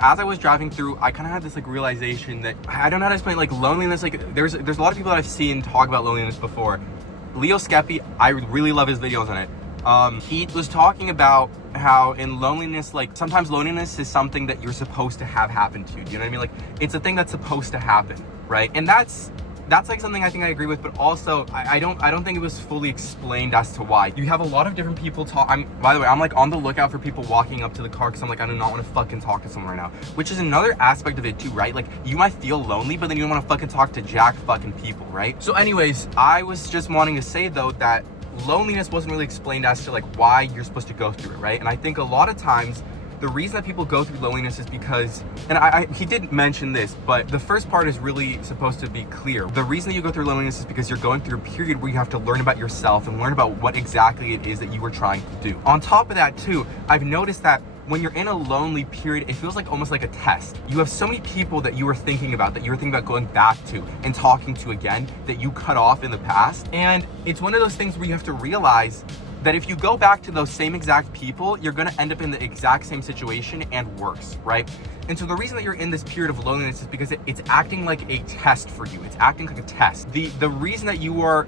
As I was driving through, I kind of had this like realization that I don't know how to explain like loneliness. Like there's a lot of people that I've seen talk about loneliness before. Leo Skeppy, I really love his videos on it. He was talking about how in loneliness, like sometimes loneliness is something that you're supposed to have happen to you. Do you know what I mean? Like it's a thing that's supposed to happen, right? And that's like something I think I agree with, but also I don't think it was fully explained as to why. You have a lot of different people by the way, I'm like on the lookout for people walking up to the car because I'm like, I do not want to fucking talk to someone right now, which is another aspect of it too, right? Like you might feel lonely, but then you don't want to fucking talk to jack fucking people, right? So anyways, I was just wanting to say though that loneliness wasn't really explained as to like why you're supposed to go through it, right? And I think a lot of times the reason that people go through loneliness is because, and he didn't mention this, but the first part is really supposed to be clear. The reason that you go through loneliness is because you're going through a period where you have to learn about yourself and learn about what exactly it is that you were trying to do. On top of that too, I've noticed that when you're in a lonely period, it feels like almost like a test. You have so many people that you were thinking about, going back to and talking to again, that you cut off in the past. And it's one of those things where you have to realize that if you go back to those same exact people, you're gonna end up in the exact same situation and worse, right? And so the reason that you're in this period of loneliness is because it's acting like a test for you. It's acting like a test. The reason that you are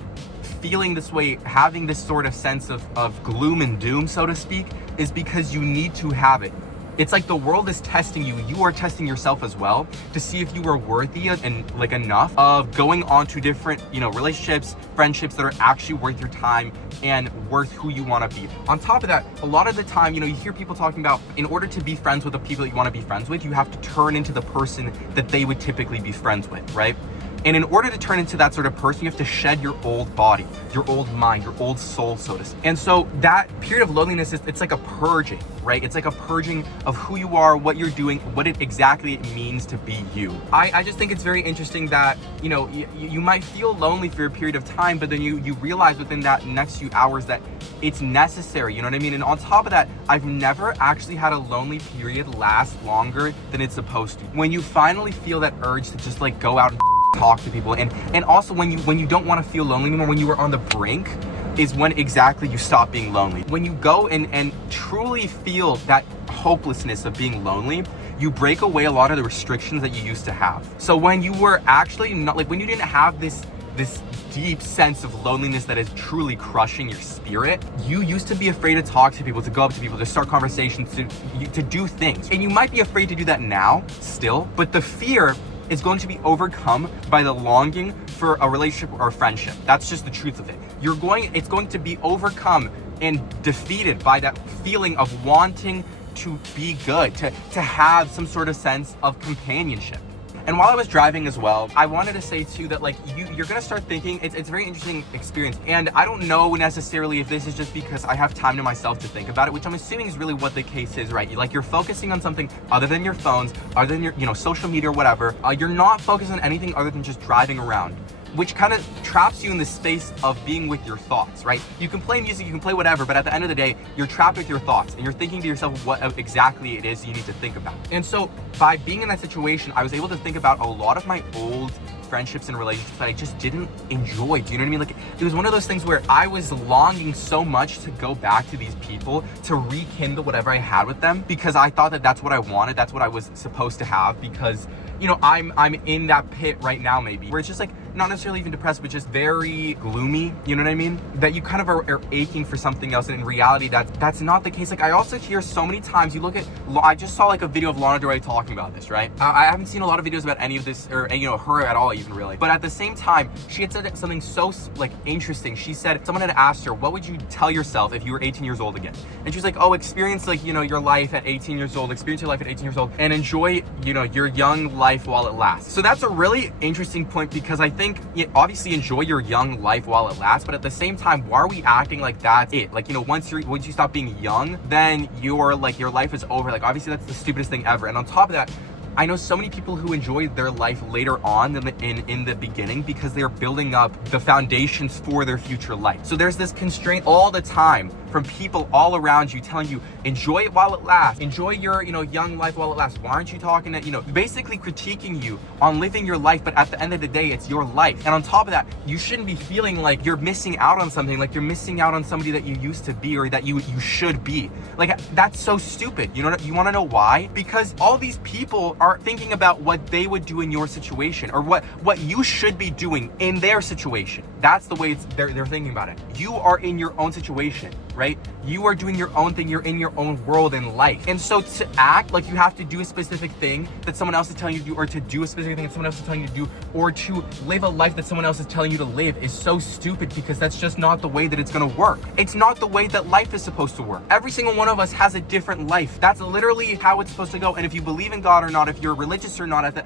feeling this way, having this sort of sense of gloom and doom, so to speak, is because you need to have it. It's like the world is testing you. You are testing yourself as well to see if you are worthy and like enough of going on to different, relationships, friendships that are actually worth your time and worth who you want to be. On top of that, a lot of the time, you hear people talking about in order to be friends with the people that you want to be friends with, you have to turn into the person that they would typically be friends with, right? And in order to turn into that sort of person, you have to shed your old body, your old mind, your old soul, so to speak. And so that period of loneliness it's like a purging, right? It's like a purging of who you are, what you're doing, what it exactly means to be you. I just think it's very interesting that, you might feel lonely for a period of time, but then you realize within that next few hours that it's necessary, you know what I mean? And on top of that, I've never actually had a lonely period last longer than it's supposed to. When you finally feel that urge to just like go out and talk to people, and also when you don't want to feel lonely anymore, when you are on the brink, is when exactly you stop being lonely. When you go and truly feel that hopelessness of being lonely, you break away a lot of the restrictions that you used to have. So when you were actually not, like when you didn't have this deep sense of loneliness that is truly crushing your spirit, you used to be afraid to talk to people, to go up to people, to start conversations, to do things. And you might be afraid to do that now still, but the fear is going to be overcome by the longing for a relationship or a friendship. That's just the truth of it. It's going to be overcome and defeated by that feeling of wanting to be good, to have some sort of sense of companionship. And while I was driving as well, I wanted to say too that like you're gonna start thinking, it's a very interesting experience. And I don't know necessarily if this is just because I have time to myself to think about it, which I'm assuming is really what the case is, right? You're focusing on something other than your phones, other than your social media or whatever. You're not focused on anything other than just driving around, which kind of traps you in the space of being with your thoughts, right? You can play music, you can play whatever, but at the end of the day, you're trapped with your thoughts and you're thinking to yourself what exactly it is you need to think about. And so by being in that situation, I was able to think about a lot of my old friendships and relationships that I just didn't enjoy. Do you know what I mean? Like it was one of those things where I was longing so much to go back to these people, to rekindle whatever I had with them, because I thought that that's what I wanted, that's what I was supposed to have, because I'm in that pit right now maybe, where it's just like not necessarily even depressed, but just very gloomy, you know what I mean? That you kind of are aching for something else, and in reality that's not the case. Like I also hear so many times, I just saw like a video of Lana Del Rey talking about this, right? I haven't seen a lot of videos about any of this, or her at all even really, but at the same time, she had said something so like interesting. She said, someone had asked her, what would you tell yourself if you were 18 years old again? And she's like, oh, experience like, your life at 18 years old, experience your life at 18 years old, and enjoy, your young life while it lasts. So that's a really interesting point, because I think obviously enjoy your young life while it lasts, but at the same time, why are we acting like that's it? Like, once you stop being young, then your life is over. Like, obviously that's the stupidest thing ever. And on top of that, I know so many people who enjoy their life later on than in the beginning because they're building up the foundations for their future life. So there's this constraint all the time from people all around you telling you, enjoy it while it lasts. Enjoy your, young life while it lasts. Why aren't you talking to, basically critiquing you on living your life, but at the end of the day, it's your life. And on top of that, you shouldn't be feeling like you're missing out on something, like you're missing out on somebody that you used to be or that you should be. Like, that's so stupid. You want to know why? Because all these people are thinking about what they would do in your situation or what you should be doing in their situation. That's the way they're thinking about it. You are in your own situation, right? You are doing your own thing. You're in your own world in life. And so to act like you have to do a specific thing that someone else is telling you to do, or to do a specific thing that someone else is telling you to do, or to live a life that someone else is telling you to live is so stupid, because that's just not the way that it's going to work. It's not the way that life is supposed to work. Every single one of us has a different life. That's literally how it's supposed to go. And if you believe in God or not, if you're religious or not,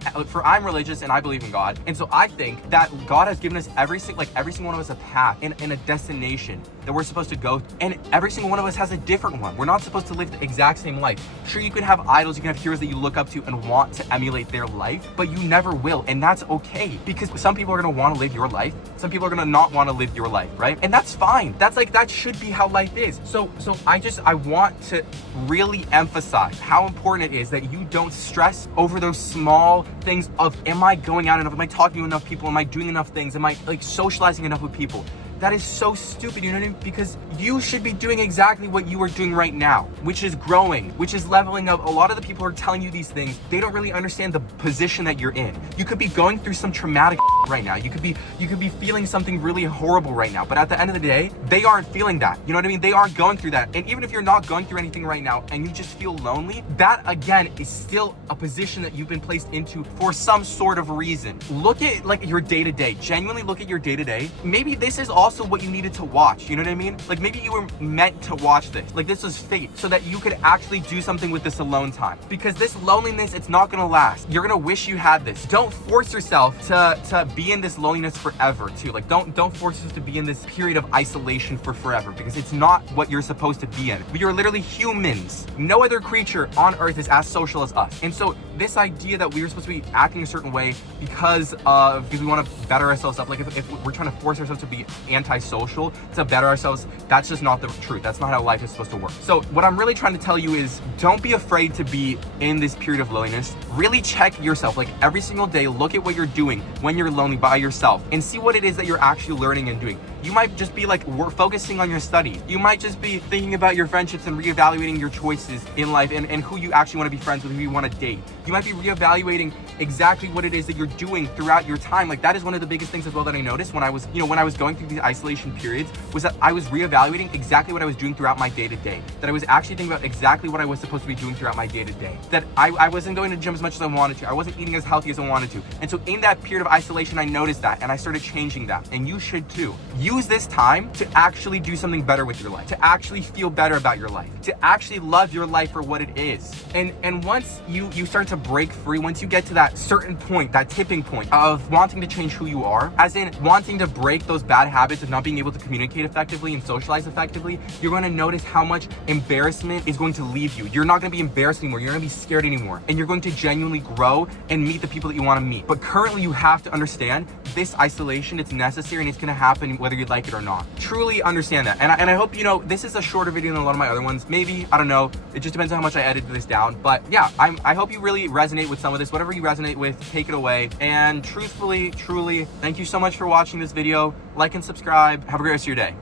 I'm religious and I believe in God. And so I think that God has given us every single one of us a path and a destination that we're supposed to go through. And every single one of us has a different one. We're not supposed to live the exact same life. Sure, you can have idols, you can have heroes that you look up to and want to emulate their life, but you never will. And that's okay, because some people are going to want to live your life. Some people are going to not want to live your life, right? And that's fine. That should be how life is. So I want to really emphasize how important it is that you don't stress over those small things of, am I going out enough? Am I talking to enough people? Am I doing enough things? Am I socializing enough with people? That is so stupid, you know what I mean? Because you should be doing exactly what you are doing right now, which is growing, which is leveling up. A lot of the people who are telling you these things, they don't really understand the position that you're in. You could be going through some traumatic right now. You could be feeling something really horrible right now. But at the end of the day, they aren't feeling that. You know what I mean? They aren't going through that. And even if you're not going through anything right now and you just feel lonely, that again is still a position that you've been placed into for some sort of reason. Look at your day-to-day. Genuinely look at your day-to-day. Maybe this is also what you needed to watch, you know what I mean? Like, maybe you were meant to watch this. Like, this was fate, so that you could actually do something with this alone time. Because this loneliness, it's not gonna last. You're gonna wish you had this. Don't force yourself to be in this loneliness forever too. Like, don't force yourself to be in this period of isolation for forever, because it's not what you're supposed to be in. We are literally humans. No other creature on earth is as social as us. And so this idea that we are supposed to be acting a certain way because we want to better ourselves up, like if we're trying to force ourselves to be antisocial to better ourselves, that's just not the truth. That's not how life is supposed to work. So what I'm really trying to tell you is, don't be afraid to be in this period of loneliness. Really check yourself, like every single day. Look at what you're doing when you're lonely by yourself and see what it is that you're actually learning and doing. You might just be focusing on your studies. You might just be thinking about your friendships and reevaluating your choices in life and who you actually want to be friends with, who you want to date. You might be reevaluating exactly what it is that you're doing throughout your time. Like, that is one of the biggest things as well that I noticed when I was going through these isolation periods, was that I was reevaluating exactly what I was doing throughout my day-to-day. That I was actually thinking about exactly what I was supposed to be doing throughout my day-to-day. That I wasn't going to the gym as much as I wanted to. I wasn't eating as healthy as I wanted to. And so in that period of isolation, I noticed that and I started changing that. And you should too. Use this time to actually do something better with your life, to actually feel better about your life, to actually love your life for what it is. And once you start to break free, once you get to that certain point, that tipping point of wanting to change who you are, as in wanting to break those bad habits of not being able to communicate effectively and socialize effectively, you're going to notice how much embarrassment is going to leave you. You're not going to be embarrassed anymore. You're going to be scared anymore. And you're going to genuinely grow and meet the people that you want to meet. But currently, you have to understand this isolation, it's necessary and it's going to happen whether you like it or not. Truly understand that. And I hope, this is a shorter video than a lot of my other ones. Maybe, I don't know. It just depends on how much I edited this down. But yeah, I hope you really resonate with some of this. Whatever you resonate with, take it away. And truthfully, truly, thank you so much for watching this video. Like and subscribe. Have a great rest of your day.